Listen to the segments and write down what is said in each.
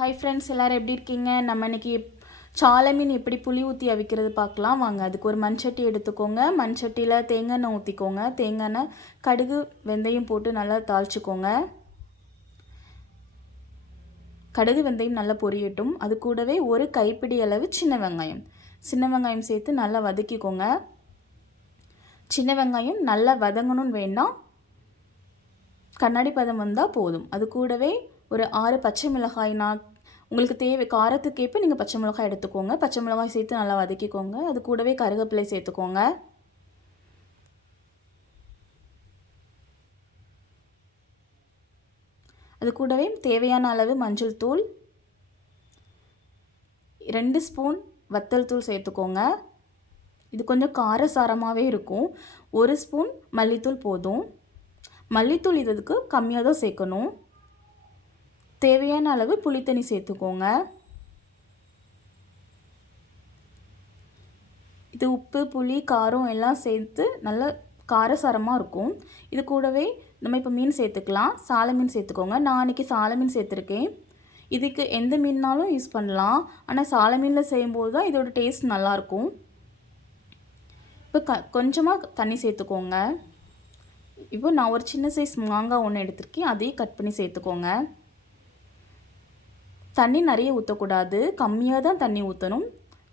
Hi friends எல்லோரும் எப்படி இருக்கீங்க? நம்ம இன்னைக்கு சாலை மீன் எப்படி புளி ஊற்றி அவிக்கிறது பார்க்கலாம். வாங்க அதுக்கு ஒரு மண்சட்டி எடுத்துக்கோங்க. மண்சட்டியில் தேங்காய் எண்ணெய் ஊற்றிக்கோங்க தேங்காய் எண்ணெய் கடுகு வெந்தயம் போட்டு நல்லா தாளிச்சிக்கோங்க. கடுகு வெந்தயம் நல்லா பொரியட்டும். அது கூடவே ஒரு கைப்பிடி அளவு சின்ன வெங்காயம். சின்ன வெங்காயம் சேர்த்து நல்லா வதக்கிக்கோங்க. சின்ன வெங்காயம் நல்லா வதங்கணும்னு வேண்டாம் கண்ணாடி பதம் வந்தால் போதும். அது கூடவே ஒரு ஆறு பச்சை மிளகாய் நான் உங்களுக்கு தேவை காரத்துக்கேற்ப நீங்கள் பச்சை மிளகாய் எடுத்துக்கோங்க. பச்சை மிளகாய் சேர்த்து நல்லா வதக்கிக்கோங்க. அது கூடவே கருவேப்பிலை சேர்த்துக்கோங்க. அது கூடவே தேவையான அளவு மஞ்சள் தூள். ரெண்டு ஸ்பூன் வத்தல் தூள் சேர்த்துக்கோங்க. இது கொஞ்சம் காரசாரமாகவே இருக்கும். ஒரு ஸ்பூன் மல்லித்தூள் போதும். மல்லித்தூள் இதுக்கு கம்மியாக தான் சேர்க்கணும். தேவையான அளவு புளித்தண்ணி சேர்த்துக்கோங்க. இது உப்பு புளி காரம் எல்லாம் சேர்த்து நல்ல காரசாரமாக இருக்கும். இது கூடவே நம்ம இப்போ மீன் சேர்த்துக்கலாம். சாலை மீன் சேர்த்துக்கோங்க. நான் அன்றைக்கி சாலை மீன் சேர்த்துருக்கேன். இதுக்கு எந்த மீன்னாலும் யூஸ் பண்ணலாம். ஆனால் சாலை மீனில் செய்யும்போது தான் இதோட டேஸ்ட் நல்லாயிருக்கும் இப்போ க கொஞ்சமாக தண்ணி சேர்த்துக்கோங்க. இப்போ நான் ஒரு சின்ன சைஸ் மாங்காய் ஒன்று எடுத்திருக்கேன். அதையும் கட் பண்ணி சேர்த்துக்கோங்க. தண்ணி நிறைய ஊற்றக்கூடாது கம்மியாக தான் தண்ணி ஊற்றணும்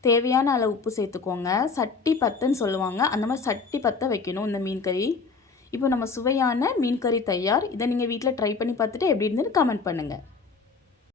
தேவையான அளவு உப்பு சேர்த்துக்கோங்க. சட்டி பத்துன்னு சொல்லுவாங்க. அந்த மாதிரி சட்டி பற்ற வைக்கணும் இந்த மீன் கறி இப்போ நம்ம சுவையான மீன் கறி தயார். இதை நீங்கள் வீட்டில் ட்ரை பண்ணி பார்த்துட்டு எப்படி இருந்துன்னு கமெண்ட் பண்ணுங்கள்